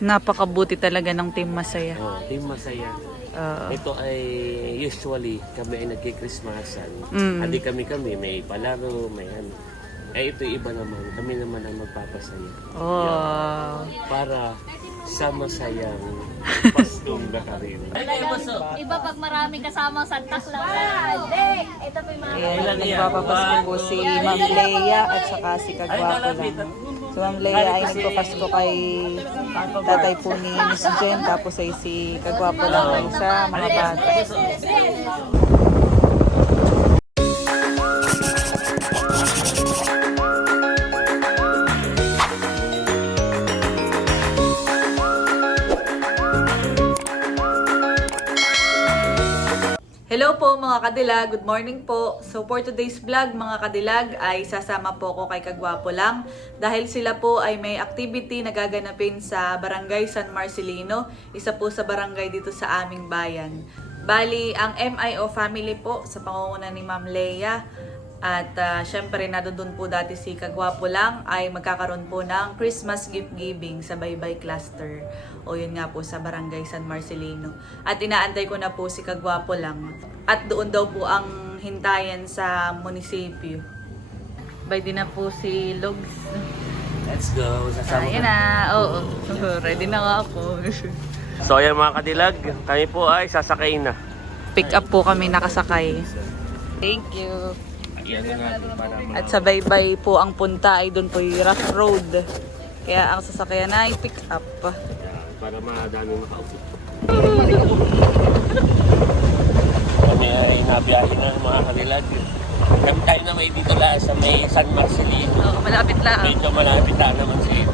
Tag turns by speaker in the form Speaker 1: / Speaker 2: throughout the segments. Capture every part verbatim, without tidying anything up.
Speaker 1: Napakabuti talaga ng Team Masaya.
Speaker 2: Oh, Team Masaya.
Speaker 1: Uh,
Speaker 2: Ito ay usually kami ay nagkikrismasan.
Speaker 1: Mm.
Speaker 2: Hindi kami-kami, may palaro, may ano. Eh ito iba naman, kami naman ang magpapasaya.
Speaker 1: oh.
Speaker 2: Yan. Para sa masayang Pastong Bakarin.
Speaker 3: Iba pag maraming kasamang Santa Claus. Hindi! Ito pa yung mga...
Speaker 1: Ayan, nagpapapasko po si Ma'am Leia at saka si Kagwapo lang. So Ma'am Leia ay nagpapasko kay tatay po ni Miss Jen, tapos ay si Kagwapo lang ay sa mga bata. Hello po mga kadilag, good morning po. So for today's vlog mga kadilag ay sasama po ko kay Kagwapo lang dahil sila po ay may activity na gaganapin sa Barangay San Marcelino, isa po sa barangay dito sa aming bayan. Bali, ang M I O family po sa pangunguna ni Ma'am Leia at uh, syempre nadodon po dati si Kagwapo lang ay magkakaroon po ng Christmas gift giving sa Baybay Cluster. O yun nga po sa Barangay San Marcelino. At inaantay ko na po si Kagwapo lang. At doon daw po ang hintayan sa munisipyo. Bay din na po si Logs.
Speaker 2: Let's go, sasama
Speaker 1: Ayan na, oo. Ready na nga ako.
Speaker 2: So ayan mga kadilag, kami po ay sasakay na.
Speaker 1: Pick up po kami nakasakay. Thank you. At sa Baybay po ang punta ay doon po yung rough road. Kaya ang sasakyan na ay pick up.
Speaker 2: Para madami makaupo. Kami ay nabiyahin na mga kadilag. Kami tayo na may dito lang sa may San Marcelino.
Speaker 1: Oo, malapit lang.
Speaker 2: Medyo malapit lang naman sa ito.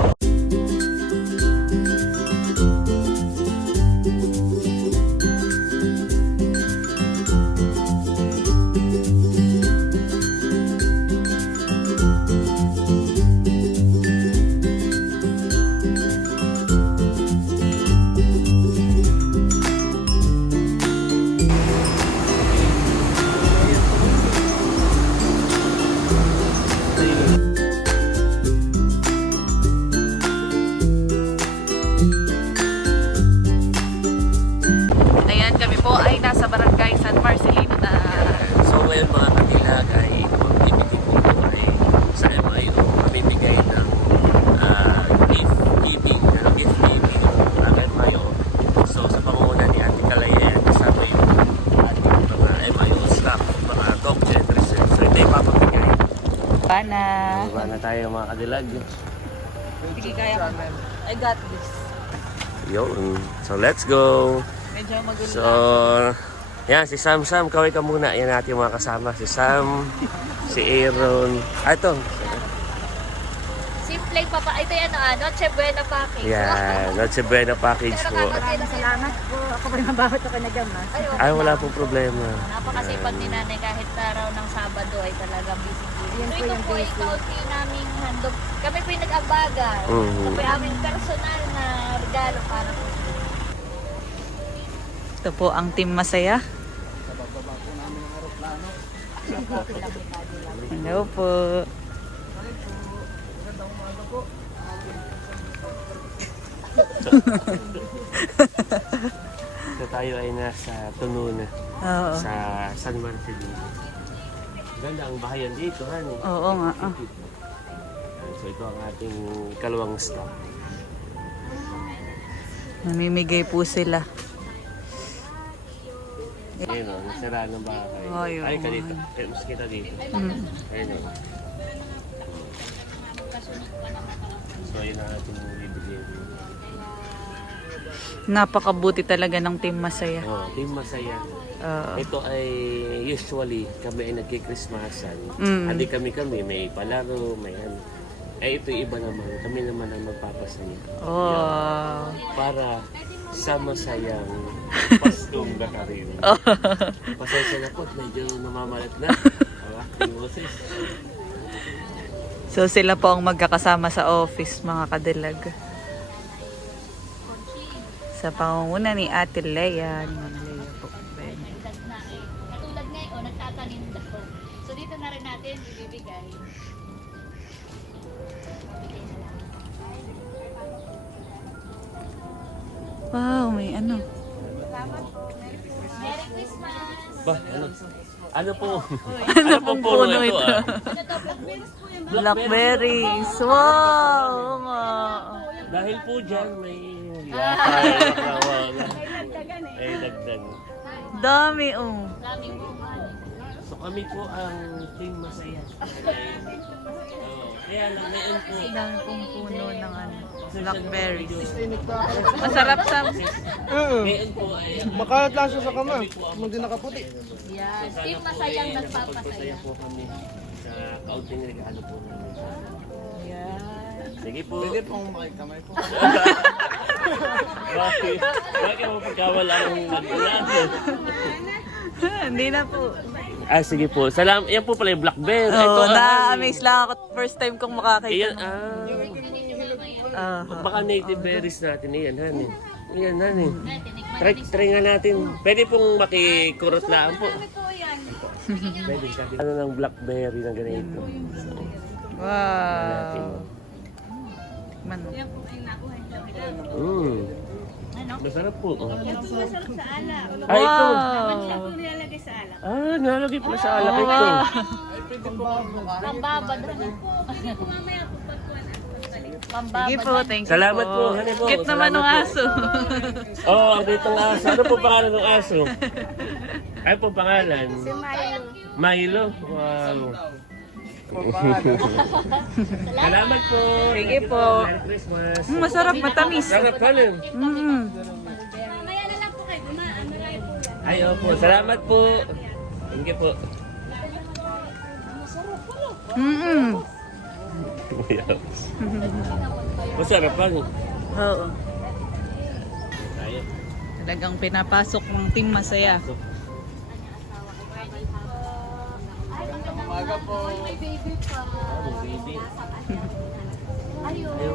Speaker 1: Ayan, kami po ay nasa Barangay San Marcelino na.
Speaker 2: So ngayon mga kadilag ay activity po po ay sa M I O mamimigay ng uh, gift giving, uh, gift giving ng M I O. So sa pangunguna ni Ate Kalayan, kasama yung ating mga M I O staff, mga dog generation. So ito yung papamigay.
Speaker 1: Pana.
Speaker 2: Diba na tayo mga kadilag?
Speaker 1: Sige, kaya ko. I got this.
Speaker 2: Yun. So let's go!
Speaker 1: Medyo magulo.
Speaker 2: So, yan, si Sam Sam, kaway ka muna. Yan natin yung mga kasama. Si Sam, si Aaron. Ah, ito.
Speaker 3: Simple pa pa. Ito yan ah, Noche Buena package.
Speaker 2: Yan, Noche Buena package po.
Speaker 3: Maraming salamat po. Ako pa rin mabawat ako nagamas.
Speaker 2: Ay, wala pong problema.
Speaker 3: Napakasipag ni nanay kahit araw ng Sabado ay talagang busy-busy. So ito po ay kaunti naming handog. Kami po yung nag-ambagan.
Speaker 2: Mhm.
Speaker 3: Ito po yung aming personal na regalo para po.
Speaker 1: Ito po ang Team Masaya. Hello po.
Speaker 2: So tayo ay nasa Tununa,
Speaker 1: Oo.
Speaker 2: sa San Marcelino. Ganda ang bahayan dito, han.
Speaker 1: Oo nga. Ah.
Speaker 2: So ito ang ating kalawang stop.
Speaker 1: Namimigay po sila.
Speaker 2: Ayun o, nasira ng bahay.
Speaker 1: Ay, oo.
Speaker 2: Ay, ka dito. Eh, mas kita dito.
Speaker 1: Mm.
Speaker 2: Ayun o. So yun ang ating bibigyan.
Speaker 1: Napakabuti talaga ng Team Masaya.
Speaker 2: Oh, Team Masaya.
Speaker 1: Oo.
Speaker 2: Ito ay usually kami ay nagkikrismasan.
Speaker 1: Mm.
Speaker 2: Hindi kami-kami, may palaro, may ano. Eh ito iba naman, kami naman ang magpapasaya.
Speaker 1: Oh.
Speaker 2: Para sa masayang Pastong Bakarin. Pasensya na po, medyo namamalat na. Diba? Yung boses.
Speaker 1: So sila po ang magkakasama sa office mga kadilag. Sa pangunguna ni Ate Leia, ni Ma'am Leia po.
Speaker 3: Katulad ngayon, nagtatanim daw. So dito na rin natin ibibigay.
Speaker 1: Wow, may ano.
Speaker 3: Merry Christmas!
Speaker 2: Ba, ano? Ano po?
Speaker 1: Ano pong puno ito?
Speaker 2: ah?
Speaker 1: Blackberries. Wow! oo nga.
Speaker 2: Dahil po dyan, may yapay, makrawang. Ay, dagdag.
Speaker 1: Dami, oh.
Speaker 3: Daming bunga.
Speaker 2: So kami po ang team masaya. Oh, kaya lang ngayon po.
Speaker 1: Dami pong puno ng ano, blackberries. Masarap sa...
Speaker 2: Ngayon po ay
Speaker 4: Makalat lang siya sa kama. Hindi nakaputi.
Speaker 3: Yan. Team masayang nagpapasaya.
Speaker 2: Pagpasaya po kami sa kaunting regalo po namin. Sige po.
Speaker 4: Pwede pong makikamay po.
Speaker 2: Bakit? Bakit mo pagkawala ang nagbulan?
Speaker 1: Hindi na po.
Speaker 2: Ah, sige po. Salam. Yan po pala yung blackberry.
Speaker 1: Oh,
Speaker 2: Ito,
Speaker 1: na-amaze lang ako. First time kong makakita.
Speaker 2: Ayan,
Speaker 1: ng-
Speaker 2: ah.
Speaker 1: Ah.
Speaker 2: Baka native berries natin. Ayan, honey. Ayan, honey.
Speaker 3: Ay, tinikman
Speaker 2: Try, try nga natin. Pwede pong makikurot lang po. Pwede sabi. Ano ng blackberry na ganito?
Speaker 1: Wow. Man.
Speaker 2: Mm.
Speaker 3: Ano?
Speaker 2: Masarap po. Oh.
Speaker 5: Masarap sa alak.
Speaker 2: Ah, ito.
Speaker 1: Wow.
Speaker 5: Ito nilalagay sa alak.
Speaker 2: Ah, nalagay pala sa alak ito.
Speaker 3: Pambabad.
Speaker 5: Hindi ko mamaya po pagkuhan at pagbalik.
Speaker 3: Pambabad.
Speaker 1: Sige po, thank you
Speaker 2: Salamat po,
Speaker 1: po.
Speaker 2: honey po.
Speaker 1: Cute naman ng
Speaker 2: Salamat
Speaker 1: aso.
Speaker 2: Oh, ang dito ng aso. Ano po pangalan ng aso? Ano po pangalan? Milo. Wow. Salamat po.
Speaker 1: Sige po.
Speaker 2: Merry Christmas.
Speaker 1: Mm, masarap, matamis.
Speaker 2: Sarap ka rin.
Speaker 1: Mm.
Speaker 5: Mamaya na lang po kayo. Dumaan. Marami po yan.
Speaker 2: Ay, opo. Salamat po. Thank you po.
Speaker 1: Mm-mm.
Speaker 2: Masarap pa.
Speaker 1: Oo.
Speaker 2: Tayo.
Speaker 1: Talagang pinapasok ng team masaya.
Speaker 3: Umaga po. May baby pa.
Speaker 2: Baby.
Speaker 3: Ayun.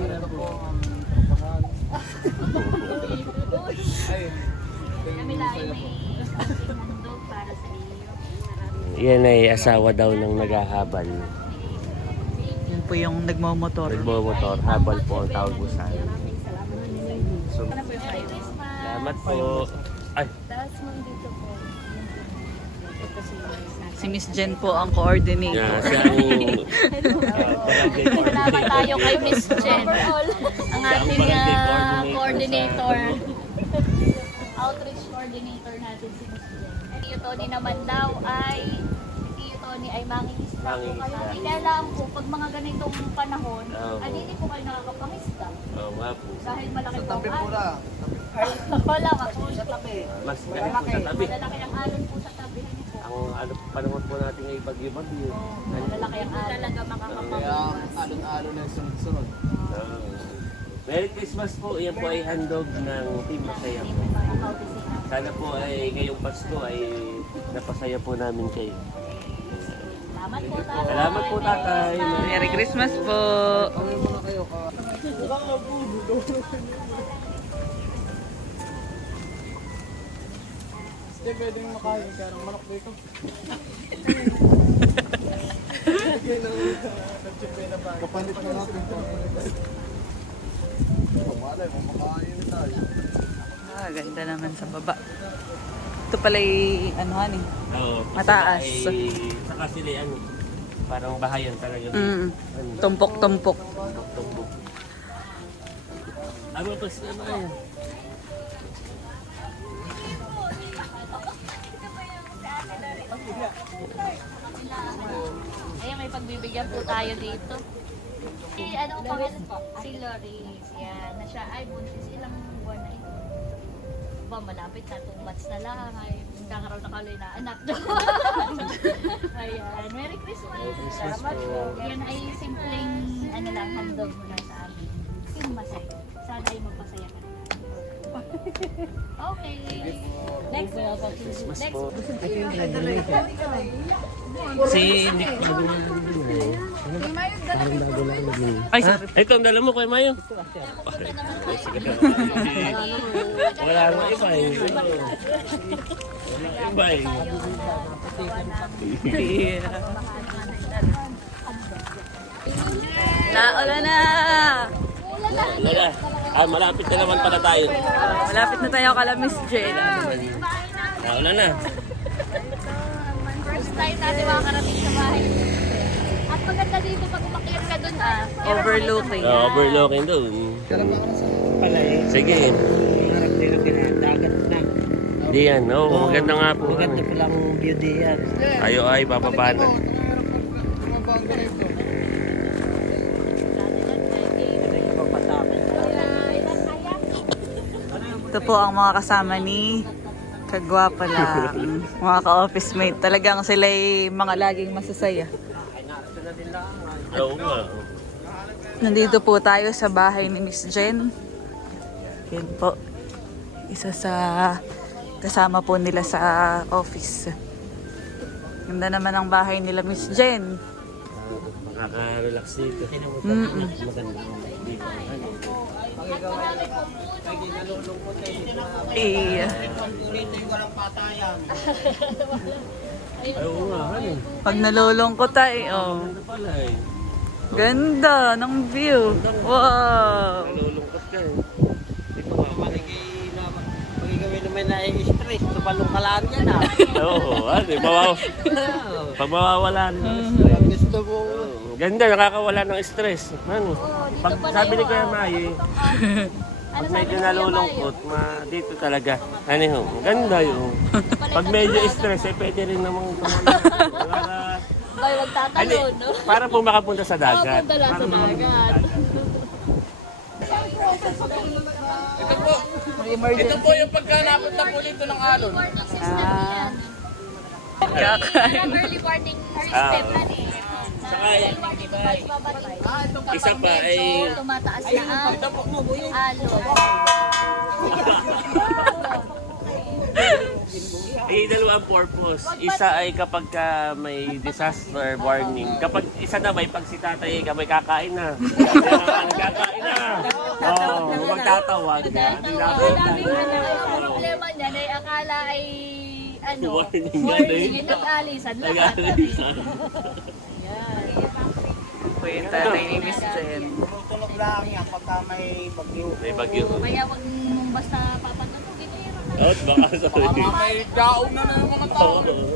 Speaker 3: Kami lang ay may handog para sa iyo.
Speaker 2: Yan ay asawa daw ng naghahabal.
Speaker 1: Yan po yung nagmamotor.
Speaker 2: Nagbomotor, habal po ang tawag po sa akin. So,
Speaker 3: Merry Christmas.
Speaker 2: salamat po. Ay,
Speaker 3: Tapos mong dito po. Ito si
Speaker 1: Si Miss Jen po ang coordinator.
Speaker 2: yeah, siya ang uh, barangay
Speaker 3: Salamat tayo
Speaker 2: coordinator.
Speaker 3: kay Miss Jen. Ang ating
Speaker 2: barangay
Speaker 3: ah,
Speaker 2: coordinator
Speaker 3: coordinator. Outreach coordinator natin si Miss Jen. Si Tio Tony naman daw ay si Tio Tony ay mangingisda po
Speaker 2: Mangingisda.
Speaker 3: kayo. Hindi alam po pag mga ganitong panahon,
Speaker 2: Oo.
Speaker 3: ay hindi po kayo nakakapangisda.
Speaker 2: Oo nga po.
Speaker 3: Dahil malaki po
Speaker 4: Tabi
Speaker 3: ang
Speaker 4: po
Speaker 3: alon.
Speaker 4: na.
Speaker 3: Wala ka po sa tabi.
Speaker 2: Mas dahil po sa tabi.
Speaker 3: Malalaki ang alon po sa tabi niyo po.
Speaker 2: Ang ano, panahon po natin ay bagyo-bagyo.
Speaker 3: Malalaki ang alon. Talaga
Speaker 4: Kaya
Speaker 3: makakapangisda.
Speaker 4: alon-alon na yung sunod-sunod.
Speaker 2: Oo. Merry Christmas po. Yan po ay handog ng Team Masaya po. Sana po ay ngayong Pasko ay napasaya po namin kayo.
Speaker 3: Salamat po tatay.
Speaker 2: Salamat po, tatay.
Speaker 1: Merry Christmas po.
Speaker 4: Ano muna kayo ka? Hindi pwedeng makain ka ng manok dito. Kapalit na natin. Malay mo, makain tayo.
Speaker 1: Ah, ganda naman sa baba. Ito pala yung ano hani.
Speaker 2: Oo.
Speaker 1: Mataas.
Speaker 2: Saka ay, saka sila ano, parang bahayan talaga.
Speaker 1: Mm.
Speaker 2: Ano,
Speaker 1: Tumpok-tumpok.
Speaker 2: tumbok. Ano pa sila bahayan?
Speaker 3: Ayan, may pagbibigyan po tayo dito. Si, ano ang pangalan po? Si Loris. Yan, na siya ay buntis. Ilang buwan na ito? Ba, malapit na. Two months na lang. Ay, kakaroon na kaloy na anak. Ayan, Merry Christmas. Salamat po. Yan ay simpleng, ano lang, handog mo lang sa amin. Yung masaya. Sana ay magpasaya ka. Okay. Next.
Speaker 2: Christmas
Speaker 3: Next.
Speaker 2: po. Si hindi ko
Speaker 1: Ay, sorry.
Speaker 2: Ito ang dala mo kay Mayo. Wala nang iba eh. Wala iba eh.
Speaker 1: Naula na!
Speaker 2: Wala. Ah, malapit na naman pala tayo.
Speaker 1: Malapit na tayo kala Miss Jen.
Speaker 2: Ah, wala na.
Speaker 3: First time natin makakarating sa bahay. At maganda dito pag umakyat ka dun ah.
Speaker 1: Overlooking.
Speaker 2: Oh, overlooking doon.
Speaker 6: Pala eh.
Speaker 2: Sige.
Speaker 6: Harap nila dagat na.
Speaker 2: Di yan. Oo, oh, maganda nga po.
Speaker 6: Maganda
Speaker 2: Ano.
Speaker 6: palang view diyan.
Speaker 2: Ayo ay, bababa na.
Speaker 1: Ito po ang mga kasama ni Kagwapa lang. Mga ka-office mate. Talagang sila mga laging masasaya.
Speaker 2: Oo nga.
Speaker 1: Nandito po tayo sa bahay ni Miss Jen. Yan po. Isa sa kasama po nila sa office. Ganda naman ang bahay nila Miss Jen.
Speaker 2: Makaka-relax dito.
Speaker 1: Mm-mm.
Speaker 2: Maganda.
Speaker 1: Eh,
Speaker 2: Ay, oo nga. Ano?
Speaker 1: pag nalulungkot tayo, oh.
Speaker 2: Ano pala eh.
Speaker 1: Ganda ng view. Wow.
Speaker 2: Nalulungkot ka eh. Ito nga.
Speaker 6: Magigawin naman na i-stress. Tupalong ka lang yan ah.
Speaker 2: Oo, ano eh. Mawaw- Pag mawawala na.
Speaker 6: Gusto mo.
Speaker 2: Ganda, nakakawala ng stress. Ano? Pag sabi ni Kuya Mayo eh, pag medyo nalulungkot, ma, dito talaga. Ano yun? Ganda yun. Pag medyo stress, eh, pwede rin namang tumulong. Para,
Speaker 3: Bay, wag
Speaker 2: ano,
Speaker 3: tatalon, no?
Speaker 2: para po makapunta sa dagat.
Speaker 3: Makapunta lang sa
Speaker 2: Para makapunta
Speaker 3: dagat.
Speaker 4: Ito po yung pagkalapot na po dito ng alon.
Speaker 3: Warning system yan.
Speaker 1: Kakain.
Speaker 3: Alam, early warning
Speaker 2: Ah.
Speaker 3: system yan eh.
Speaker 2: Saka,
Speaker 3: Babalik.
Speaker 2: isa pa ay,
Speaker 3: Medyo tumataas na ang alon.
Speaker 2: ay dalawang purpose. Isa ay kapag ka may disaster warning. Kapag isa na may pag si tatay ka may kakain na. Kaya nagkakain na. Oo, oh, magtatawag na. Hindi na ako.
Speaker 3: Ang problema niyan ay akala ay ano,
Speaker 2: Warning yan,
Speaker 3: warning,
Speaker 2: eh.
Speaker 3: eh, nag-alisan lahat.
Speaker 2: Nag-aalisan.
Speaker 1: Po yung tatay ni Miss Jen.
Speaker 6: Tunog lang yan pagka may bagyo.
Speaker 2: May bagyo.
Speaker 3: Kaya wag mong basta papatutugin eh.
Speaker 2: Oh, baka sorry.
Speaker 4: May daong na ng mga tao.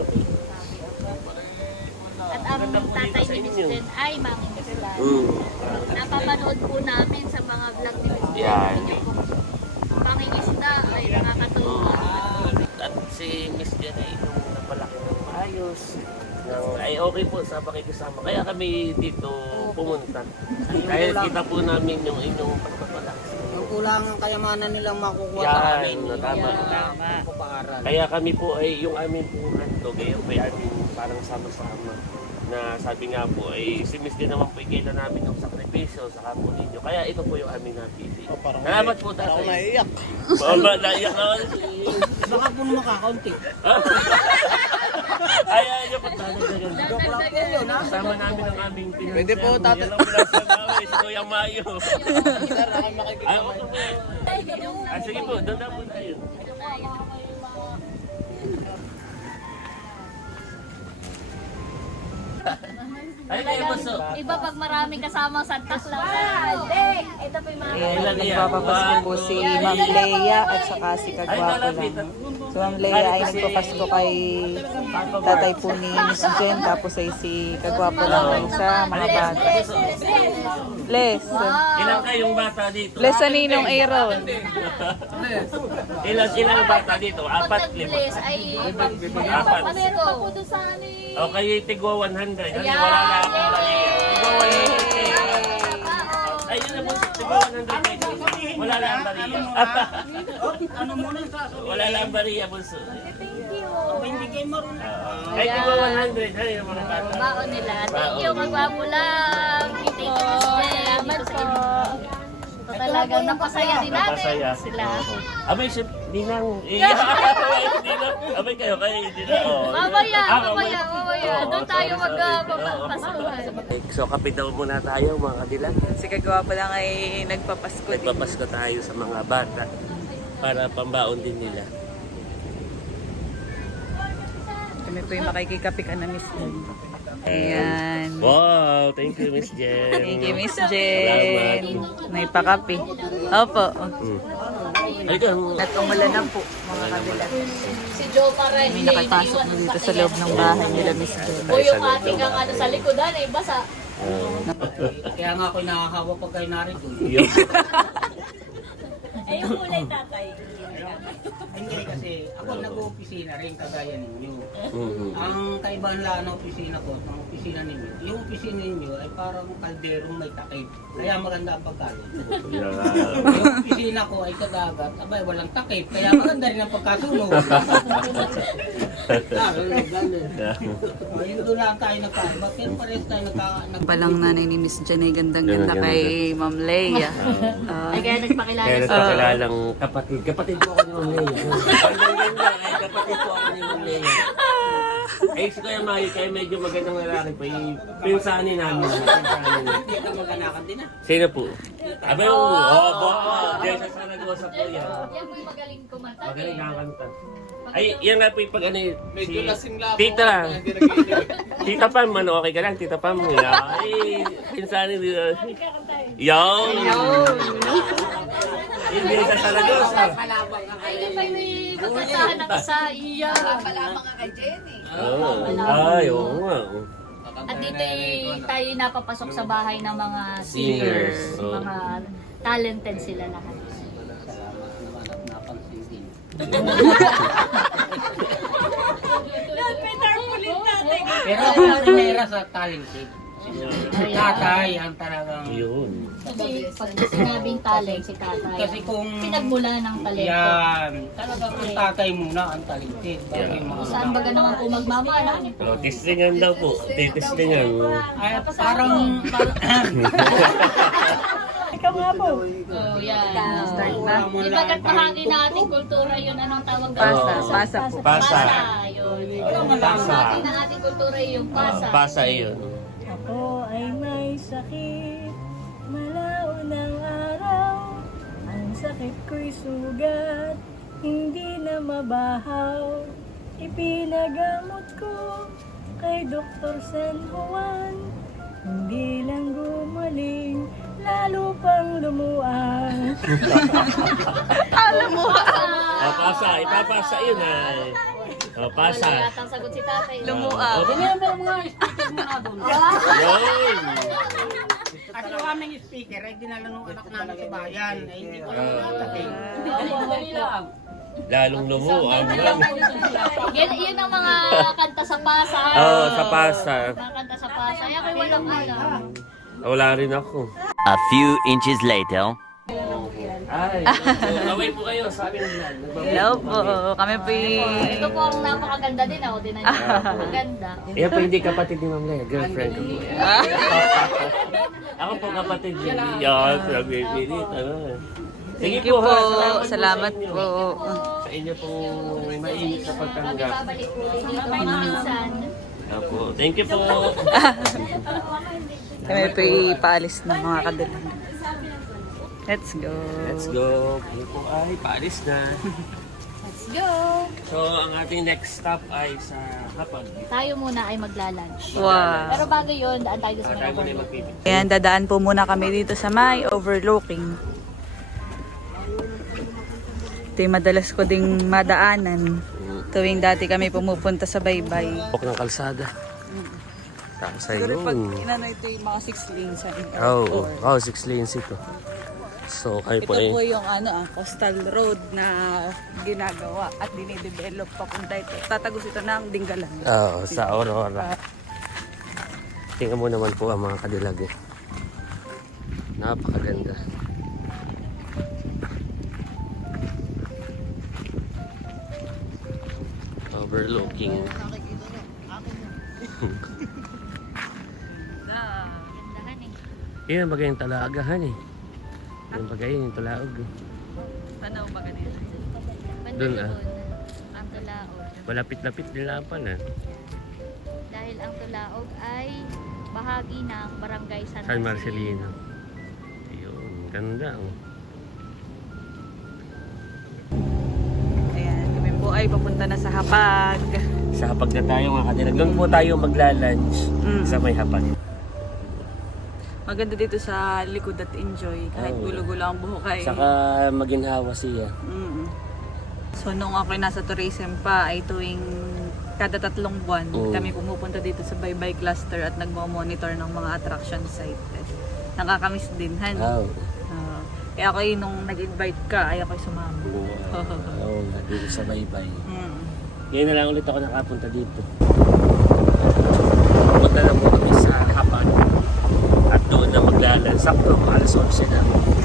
Speaker 3: At ang tatay ni Miss Jen ay mangingisda.
Speaker 2: Mm.
Speaker 3: Napapanood po namin sa mga vlog ni Miss Jen.
Speaker 2: Yan.
Speaker 3: Mangingisda ay nakakatuwa.
Speaker 2: At si Miss Jen ay nung napalaki ng maayos. Nang, ay okay po sa pakikisama. Kaya kami dito pumunta. Kaya kita po namin yung inyong pagpapalaki.
Speaker 6: Yung kulang ang kayamanan nilang makukuha
Speaker 2: Yan,
Speaker 6: sa amin.
Speaker 2: tama.
Speaker 6: Tama. Pagpapaaral.
Speaker 2: Kaya kami po ay yung aming puhunan to. Kaya po ay aming parang sama-sama. Na sabi nga po ay si Miss Jen naman po ikita namin yung sakripisyo sa kapwa ninyo. Kaya ito po yung aming napili. Salamat po
Speaker 4: Ako
Speaker 2: tatay.
Speaker 4: naiiyak.
Speaker 2: Baba, naiyak naman.
Speaker 6: Baka po naman kakaunti.
Speaker 2: Ay, ay, yung patadagdagan.
Speaker 3: Dagdagan.
Speaker 2: Kasama namin ang aming pinansyal.
Speaker 4: Pwede po, tatay.
Speaker 2: Yan ang pinansyal namin, si Kuya Mayo.
Speaker 4: Sir, ako makikita
Speaker 2: Ay,
Speaker 4: mo.
Speaker 2: okay. Ah, sige po, doon na po tayo. Ay, kayo boso.
Speaker 3: Iba pag maraming kasamang Santa Claus. Hindi. Ito po yung mga
Speaker 2: Ilan yan?
Speaker 1: Nagpapapasko po si Ma'am Leia at saka si Kagwapo lang. Si Ma'am Leia ay nagpapasko kay tatay po ni Miss Jen, tapos ay si Kagwapo lang sa mga bata. Les.
Speaker 2: Ilan kayong bata dito?
Speaker 1: Les sa Ninong Aaron.
Speaker 2: Ilan, ilan bata dito?
Speaker 3: pag
Speaker 2: Apat, lima.
Speaker 3: nag-place ay
Speaker 2: Apat.
Speaker 3: meron pa po doon sa ano eh.
Speaker 2: O kayo tigwa one hundred. Kasi
Speaker 3: Ayan,
Speaker 2: wala na akong
Speaker 3: yay!
Speaker 2: mali. Tigwa one hundred kayo. Ay, yun na po. Tigwa one hundred kayo. Wala na ang bariya.
Speaker 6: Ano muna sa
Speaker 2: Wala na ang bariya, bunso.
Speaker 3: Thank you.
Speaker 6: hindi kayo marunong.
Speaker 2: Ay, tigwa one hundred. Ay, yung mga bata.
Speaker 3: Baon nila. Thank you, magwapo lang. Thank you, Miss Jen. Dito sa inyo. So, talagang napasaya din natin
Speaker 2: Napasaya.
Speaker 3: sila.
Speaker 2: Abay, si Dinang. Eh, Dinang. Abay kayo, kayo, Dinang. Oh.
Speaker 3: Mamaya,
Speaker 2: Ah,
Speaker 3: mamaya, mamaya.
Speaker 2: Oo,
Speaker 3: Doon tayo
Speaker 2: sorry, sorry.
Speaker 3: magpapasuhan.
Speaker 2: So, kapit daw muna tayo, mga kadilag.
Speaker 1: Si Kagwapo lang ay nagpapasko din.
Speaker 2: Nagpapasko tayo sa mga bata para pambaon din nila.
Speaker 1: Kami po yung makikikapikan na Miss Jen. Ayan.
Speaker 2: Wow, thank you, Miss Jen.
Speaker 1: Thank you, Miss Jen. May pakape. Opo.
Speaker 2: Hmm. Halika.
Speaker 1: At umulan na po, mga kadilag.
Speaker 3: Si Joe pa rin.
Speaker 1: May nakapasok na dito sa loob ng bahay nila, Miss Jen.
Speaker 3: O yung ating ang ano sa likodan eh, basa.
Speaker 6: Kaya nga ako nakakawa pag kayo narito.
Speaker 2: Yun.
Speaker 5: Eh, yung kulay tatay.
Speaker 6: Hindi kasi ako nag-opisina rin kagaya ninyo.
Speaker 2: Mhm.
Speaker 6: Ang kaibahan lang ng opisina ko, ng opisina ninyo, yung opisina ninyo ay parang kalderong may takip. Kaya maganda ang pagkain.
Speaker 2: Yeah.
Speaker 6: Yung opisina ko ay kadagat, abay walang takip. Kaya maganda rin ang pagkasunog. Ah, ganun, ganun. Oh, yun doon lang tayo nagkaiba. Pero parehas tayo nagka... nag-
Speaker 1: Palang nanay ni Miss Jen ay gandang-ganda
Speaker 2: Ganda,
Speaker 1: kay Ma'am Leia. Ah,
Speaker 3: Ay kaya nagpakilala
Speaker 2: Kaya
Speaker 3: sa
Speaker 2: nagpakilalang kapatid. Kapatid ko ako ni Ma'am Leia. Ang ganda, ay kapatid ko ako ni Ma'am Leia. Eh, si Kuya Mayo, kaya medyo magandang lalaki pa. Yung pinsanin namin. Pinsanin.
Speaker 6: Hindi ka maganakan din ah.
Speaker 2: Sino po? Abay, oo. Oh, bo. Diyan sa Saragosa sa po yan.
Speaker 3: Yan po yung magaling kumanta.
Speaker 2: Magaling nakakanta. Ay, yan nga po yung pag ano eh,
Speaker 4: Medyo lasing lang.
Speaker 2: Tita.
Speaker 4: Hindi nag-iinig.
Speaker 2: Tita Pam, ano, okay ka lang? Tita Pam, ay, pinsanin nila. Yon! Hindi sa Saragosa.
Speaker 3: Ay, yun pa yung magkasahan ng sa iya.
Speaker 2: Oo. Ay, oo nga.
Speaker 3: At dito ay tayo napapasok sa bahay ng mga
Speaker 2: Singers.
Speaker 3: singers.
Speaker 2: Oh.
Speaker 3: Mga talented sila lahat.
Speaker 6: Salamat naman at napansin din. Pero ako ang primera sa talented. Si tatay ang talagang...
Speaker 2: Yun.
Speaker 3: Kasi pag sinabing talent si tatay,
Speaker 6: Kasi kung...
Speaker 3: pinagmula ng talento.
Speaker 6: Yan. Talagang ang tatay muna ang talented. Bago yung mga...
Speaker 3: Saan baga naman po magmamana?
Speaker 2: Oh, testingan daw po. Titistingan.
Speaker 6: Ay, parang... parang
Speaker 3: Oh, yan.
Speaker 1: Start na.
Speaker 3: Di ba kat bahagi na ating kultura yun? Anong tawag doon?
Speaker 1: Pasa. Pasa po.
Speaker 2: Pasa.
Speaker 3: Yun.
Speaker 2: Pasa.
Speaker 3: Bahagi na ating kultura yung pasa.
Speaker 2: Pasa yun.
Speaker 5: Ako ay may sakit, malao ng araw. Ang sakit ko'y sugat, hindi na mabahaw. Ipinagamot ko kay Doktor San Juan. Hindi lang gumaling, lalo pang lumuang.
Speaker 2: Oh, pasa. Ipapasa yun ay. Oh,
Speaker 3: Wala
Speaker 2: pasa.
Speaker 3: yatang sagot si tatay.
Speaker 1: Lumuang.
Speaker 2: Oh,
Speaker 6: Remember mga speaker mo na doon.
Speaker 2: yun.
Speaker 6: At yung aming speaker ay dinala nung anak namin sa bayan. Ay hindi ko lang
Speaker 2: Ah.
Speaker 6: natating. Dali lang.
Speaker 2: Lalong lumuang.
Speaker 3: Yan, yan ang mga kanta sa pasa.
Speaker 2: Oo, oh, sa pasa.
Speaker 3: Mga kanta sa pasa. Ay, ako'y walang alam.
Speaker 2: Wala rin ako.
Speaker 7: A few inches later.
Speaker 2: Ay, so, away po kayo sa amin yan.
Speaker 1: Hello po. Kami po y-
Speaker 3: Ito po ang napakaganda din ako. Tinan niyo. Maganda.
Speaker 2: Yan po hindi kapatid ni Ma'am Leia, girlfriend ko po. Ako po kapatid niya. Yan, sabi pilit. Ano. Sige
Speaker 1: Thank you po.
Speaker 2: ha,
Speaker 1: Salamat
Speaker 2: sa inyo.
Speaker 1: po.
Speaker 2: Sa inyo pong mainit na
Speaker 3: Kami
Speaker 2: pagtanggap.
Speaker 3: babalik ulit dito mga minsan.
Speaker 2: Apo, thank you po.
Speaker 1: Kami po ipaalis ng mga kadilag. Let's go.
Speaker 2: Let's go. Kami po ay paalis na.
Speaker 3: Let's go!
Speaker 2: So, ang ating next stop ay sa Hapag.
Speaker 3: Tayo muna ay magla-lunch.
Speaker 1: Wow.
Speaker 3: Pero bago yun, daan tayo sa
Speaker 2: Uh,
Speaker 3: may
Speaker 2: tayo muna
Speaker 3: overlook.
Speaker 2: magpipit.
Speaker 1: Ayan, dadaan po muna kami dito sa may overlooking. Ito yung madalas ko ding madaanan tuwing dati kami pumupunta sa baybay.
Speaker 2: Bok ng kalsada. Tapos
Speaker 1: Siguro pag
Speaker 2: ayun.
Speaker 1: inano ito yung mga six lanes sa
Speaker 2: Oh, oh, six lanes ito. So, kayo
Speaker 1: Ito
Speaker 2: po ay...
Speaker 1: po yung ano, ah, coastal road na ginagawa at dinidevelop papunta ito. Tatagos ito ng Dinggalan.
Speaker 2: Oo, sa Aurora. Tingnan mo naman po ang mga kadilag eh. Napakaganda. Overlooking.
Speaker 3: Gandahan eh.
Speaker 2: Yan bagay yung talaagahan eh. Yan bagay yung talaog eh.
Speaker 1: Tanaw ba ganito?
Speaker 3: Banda
Speaker 2: Doon,
Speaker 3: doon,
Speaker 2: ah.
Speaker 3: ang tulaog.
Speaker 2: Malapit-lapit nila pa na.
Speaker 3: Dahil ang tulaog ay bahagi ng barangay San,
Speaker 2: San Marcelino. Ayun, ganda oh.
Speaker 1: Ayan, kami po ay papunta na sa Hapag.
Speaker 2: Sa hapag na tayo mga kadilag. Doon po tayo magla-lunch
Speaker 1: Mm.
Speaker 2: sa may hapag.
Speaker 1: Maganda dito sa likod at enjoy. Kahit
Speaker 2: Oo.
Speaker 1: gulo-gulo ang buhok ay...
Speaker 2: Saka maginhawa siya.
Speaker 1: Mm. So nung ako nasa tourism pa ay tuwing kada tatlong buwan
Speaker 2: Mm.
Speaker 1: kami pumupunta dito sa Baybay Cluster at nagmo-monitor ng mga attraction site. Nakakamiss din, han.
Speaker 2: Wow.
Speaker 1: Ah, kaya ako nung nag-invite ka ay ako sumama.
Speaker 2: Oo, nga, dito sa Baybay.
Speaker 1: Mm.
Speaker 2: Ngayon na lang ulit ako nakapunta dito. Punta na po kami sa hapag. At doon na maglalan. Sakto, alas onse na.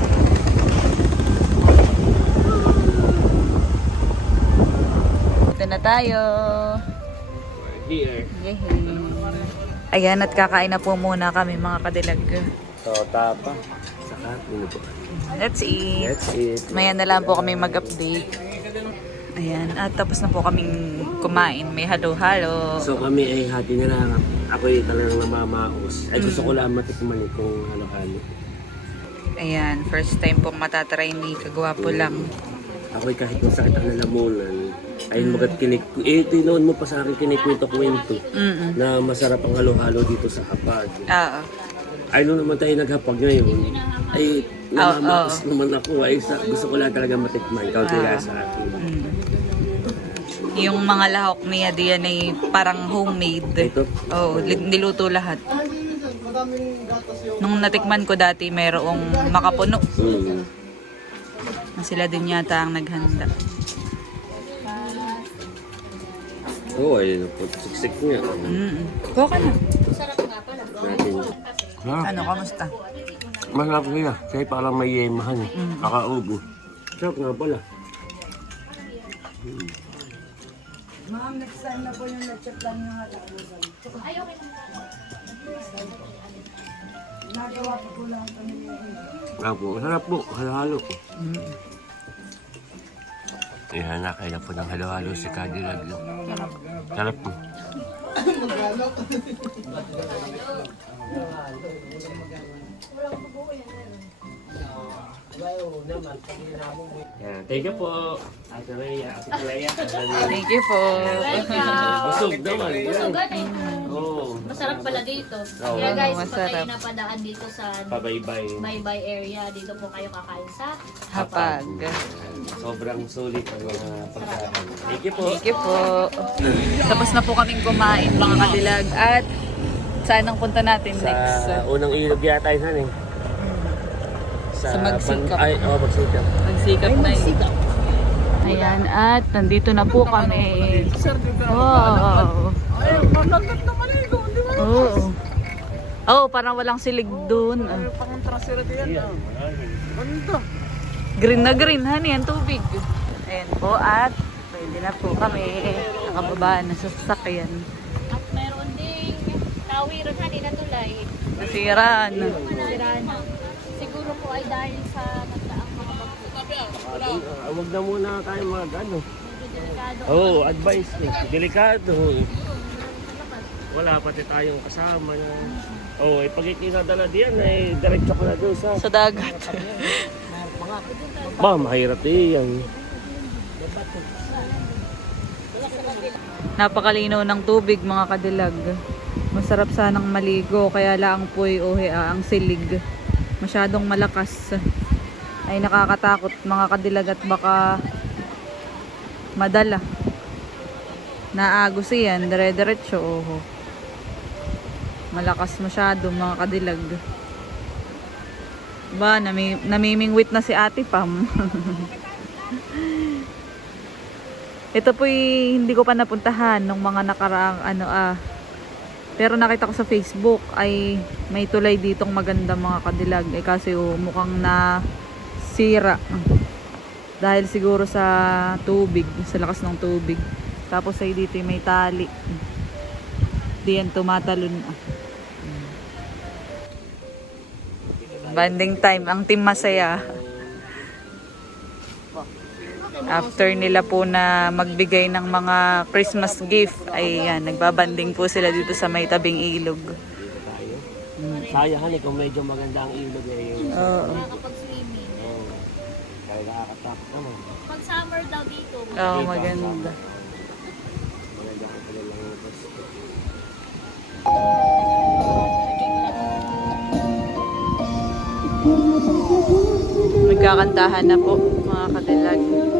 Speaker 1: Ito na tayo.
Speaker 2: We're here.
Speaker 1: Yehey. Ayan, at kakain na po muna kami mga kadilag.
Speaker 2: So, tapa. Saka, minubukan.
Speaker 1: Let's eat.
Speaker 2: That's it.
Speaker 1: Maya na lang po kami mag-update. Ayan, at tapos na po kaming kumain. May halo-halo.
Speaker 2: So kami ay hati na lang. Ako ay talagang namamaos. Ay gusto ko lang matikman eh kung halo-halo.
Speaker 1: Ayan, first time pong matatry ni Kagwapo lang.
Speaker 2: Ako ay kahit masakit ang lalamunan, ay magat kinik... Eh, tinoon mo pa sa akin kinikwento-kwento
Speaker 1: Mm-mm.
Speaker 2: na masarap ang halo-halo dito sa hapag.
Speaker 1: Oo.
Speaker 2: Ay, nung naman tayo naghapag ngayon, ay namamaos
Speaker 1: Oo.
Speaker 2: naman ako. Ay, sa, gusto ko lang talaga matikman. Ikaw kaya sa akin.
Speaker 1: Mm. Yung mga lahok niya diyan ay parang homemade.
Speaker 2: Ito?
Speaker 1: Oo, li- niluto lahat. Nung natikman ko dati, mayroong makapuno.
Speaker 2: Hmm.
Speaker 1: Na sila din yata ang naghanda.
Speaker 2: Oo, oh, ayun po. Siksik niya.
Speaker 1: Mm. Kuha ka na.
Speaker 2: Natin. Ah,
Speaker 1: Ano, kamusta?
Speaker 2: masarap siya. Kaya parang may yemahan eh. Kakaubo. Sarap nga pala. Hmm. Apo, masarap po. Halo-halo. Ayan, nakaila po ng halo-halo si Cadillac. Sarap po. Ayan, thank you po. Ate Rhea, Ate Clea.
Speaker 1: Thank you po.
Speaker 2: Busog naman.
Speaker 3: Sugat eh.
Speaker 2: Oo.
Speaker 3: Masarap pala dito.
Speaker 2: Oo.
Speaker 3: Kaya guys, pag
Speaker 1: Masarap.
Speaker 3: kayo napadaan dito sa
Speaker 2: Pabaybay.
Speaker 3: Baybay area, dito po kayo kakain sa
Speaker 1: Hapag.
Speaker 2: Sobrang sulit ang mga pagkain. Thank you po.
Speaker 1: Thank you po. Tapos na po kaming kumain mga kadilag. At saan ang punta natin next?
Speaker 2: Sa unang ilog yata yun, han, eh.
Speaker 1: Sa Magsikap.
Speaker 2: Ban- Ay, oo, oh, Magsikap.
Speaker 1: Magsikap na yun. Ayan, at nandito na po kami. Wow. Oo. Oh, parang walang silig doon. Ah. Green na green, honey, ang tubig. Ayan po, at pwede na po kami. Nakababa na sa sasakyan.
Speaker 3: at meron ding tawiran hani na tulay.
Speaker 1: Nasira na.
Speaker 3: Nasira na. Siguro po ay dahil sa nagdaang mga bagyo.
Speaker 2: Ah, Huwag na muna tayo mag ano.
Speaker 3: Medyo delikado.
Speaker 2: Oo, oh, advice eh. Delikado eh. Wala pati tayong kasama na. Oo, oh, eh, pag ikinadala diyan ay diretso ko na doon sa...
Speaker 1: Sa dagat.
Speaker 2: Ba, mahirap eh yan.
Speaker 1: Napakalinaw ng tubig mga kadilag. Masarap sanang maligo kaya lang po uhi ang silig. Masyadong malakas. Ay nakakatakot mga kadilag at baka madala. Naagos yan, dire-diretso. Oho. Malakas masyado mga kadilag. Ba, nami namimingwit na si Ate Pam. Ito po'y hindi ko pa napuntahan nung mga nakaraang ano ah. Pero nakita ko sa Facebook ay may tulay ditong maganda mga kadilag. Eh kasi oh, mukhang na sira. Dahil siguro sa tubig, sa lakas ng tubig. Tapos ay dito may tali. Diyan tumatalon. Ah. Banding time, ang team masaya. After nila po na magbigay ng mga Christmas gift, ay yan, nagbabanding po sila dito sa may tabing ilog.
Speaker 2: Sayang eh kung medyo maganda ang ilog eh. Yung...
Speaker 1: Oo.
Speaker 3: Nakakapag-swimming.
Speaker 2: Oo. Kaya nakakatakot naman.
Speaker 3: Pag summer daw dito,
Speaker 1: Oo, maganda.
Speaker 2: Maganda ka pala
Speaker 1: Nagkakantahan na po mga kadilag.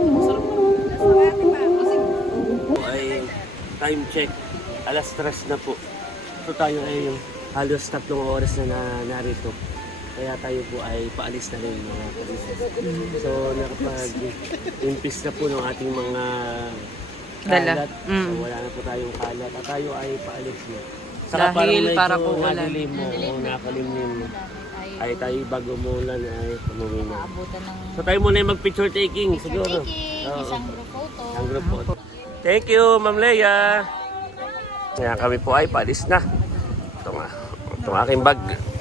Speaker 2: Po ay time check. Alas tres na po. So tayo ay halos tatlong oras na, na narito. Kaya tayo po ay paalis na rin mga kadilag. So nakapag-impis na po ng ating mga
Speaker 1: Dala.
Speaker 2: kalat.
Speaker 1: Mm.
Speaker 2: So wala na po tayong kalat. At tayo ay paalis na.
Speaker 1: Dahil
Speaker 2: medyo
Speaker 1: para po ulan.
Speaker 2: nadilim mo o nakalimlim mo. Ay tayo bago umulan ay pumuwi na.
Speaker 3: Abutan ng
Speaker 2: So tayo muna yung mag-picture taking siguro.
Speaker 3: taking,
Speaker 2: Oo.
Speaker 3: isang group photo.
Speaker 2: Ang group po. Thank you, Ma'am Leia. Kaya kami po ay paalis na. Ito nga. Itong aking bag.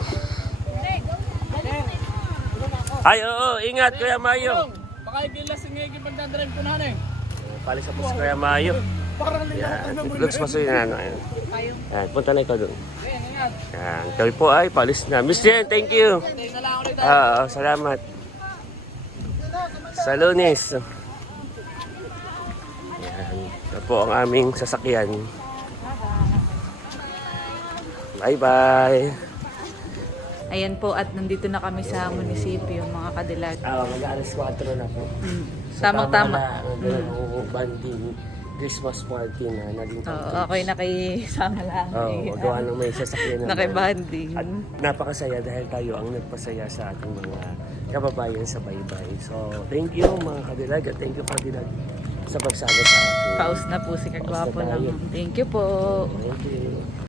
Speaker 2: Ay, oo, ingat, Kuya Mayo.
Speaker 4: Baka ikilas nga yung pagdadrive ko na eh.
Speaker 2: Paalis na po si Kuya Mayo. Yan, looks pa sa'yo na ano. Yan. Yan, punta na ikaw dun. Yan, kami po ay paalis na. Miss Jen, thank you. Oo, salamat. Sa Lunes. Yan, ito po ang aming sasakyan. Bye-bye.
Speaker 1: Ayan po at nandito na kami sa munisipyo mga kadilag.
Speaker 2: Ah, mag-alas kwatro na po.
Speaker 1: Mm.
Speaker 2: So,
Speaker 1: Tamang-tama.
Speaker 2: Tama na, mm. banding Christmas party na naging
Speaker 1: Oo, ako'y nakisama lang.
Speaker 2: Oo, gawa ng may sasakyan na.
Speaker 1: Nakibanding.
Speaker 2: At napakasaya dahil tayo ang nagpasaya sa ating mga kababayan sa baybay. So, thank you mga kadilag at thank you kadilag sa pagsama sa akin.
Speaker 1: Paus na po si Kagwapo
Speaker 2: Paus na
Speaker 1: lang.
Speaker 2: tayo.
Speaker 1: Thank you po.
Speaker 2: Thank you.